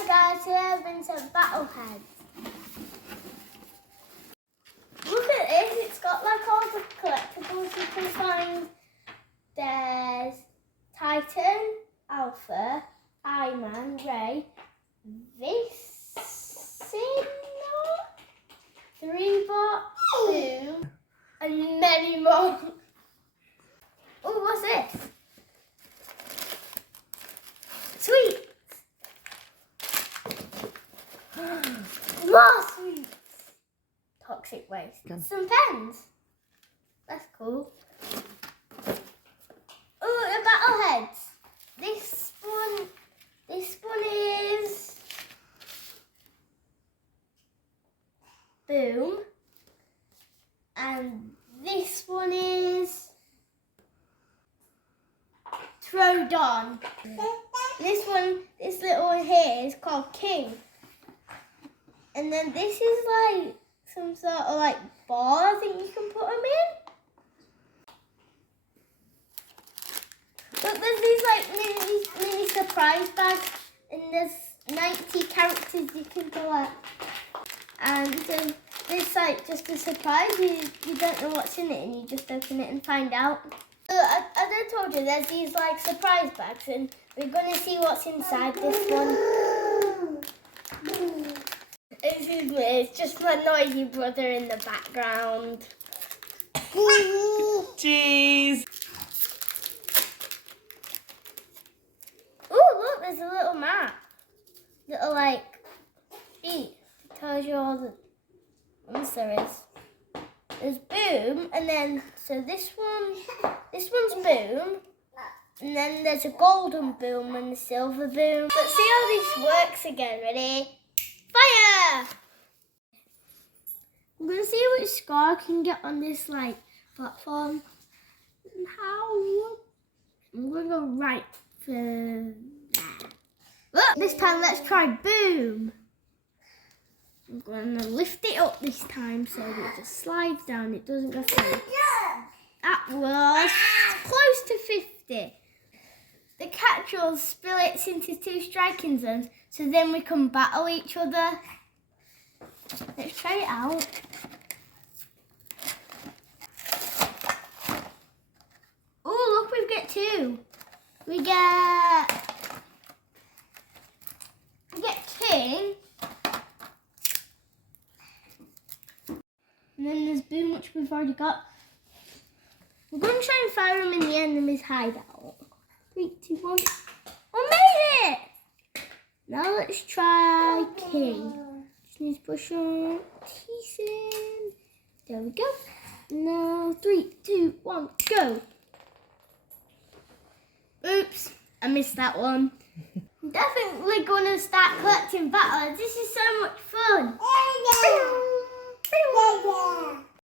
Hi guys, today I've been sent Battleheads. Look at this, it's got like all the collectibles you can find. There's Titan, Alpha, Iron, Ray, Vicino, 3-bot, Boom, and many more. Oh, what's this? Sweet! More sweets! Toxic waste. Good. Some pens. That's cool. Oh, the Battleheads. This one is Boom. And this one is Troodon. This little one here is called King. And then this is like some sort of like ball I think you can put them in. Look, there's these like mini surprise bags, and there's 90 characters you can collect. And this like just a surprise, you don't know what's in it and you just open it and find out. So as I told you, there's these like surprise bags and we're going to see what's inside this one. Excuse me, it's just my noisy brother in the background. Jeez. Oh, look, there's a little map. Little like sheet. It tells you all the ones there is. There's Boom, and then so this one's Boom, and then there's a golden Boom and a silver Boom. Let's see how this works again. Ready? Fire! I'm gonna see which score I can get on this like platform. How? I'm gonna go right for that. Look, this time let's try Boom. I'm gonna lift it up this time so that it just slides down. It doesn't go through. That was close to 50. The catch-all splits into 2 striking zones, so then we can battle each other. Let's try it out. Oh, look, we get 2. We get King. And then there's Boom, which we've already got. We're going to try and fire him in the enemy's hideout. 3, 2, 1. I made it! Now let's try King. Just need to push on. Tease in. There we go. Now 3, 2, 1, go. Oops, I missed that one. I'm definitely going to start collecting battles. This is so much fun.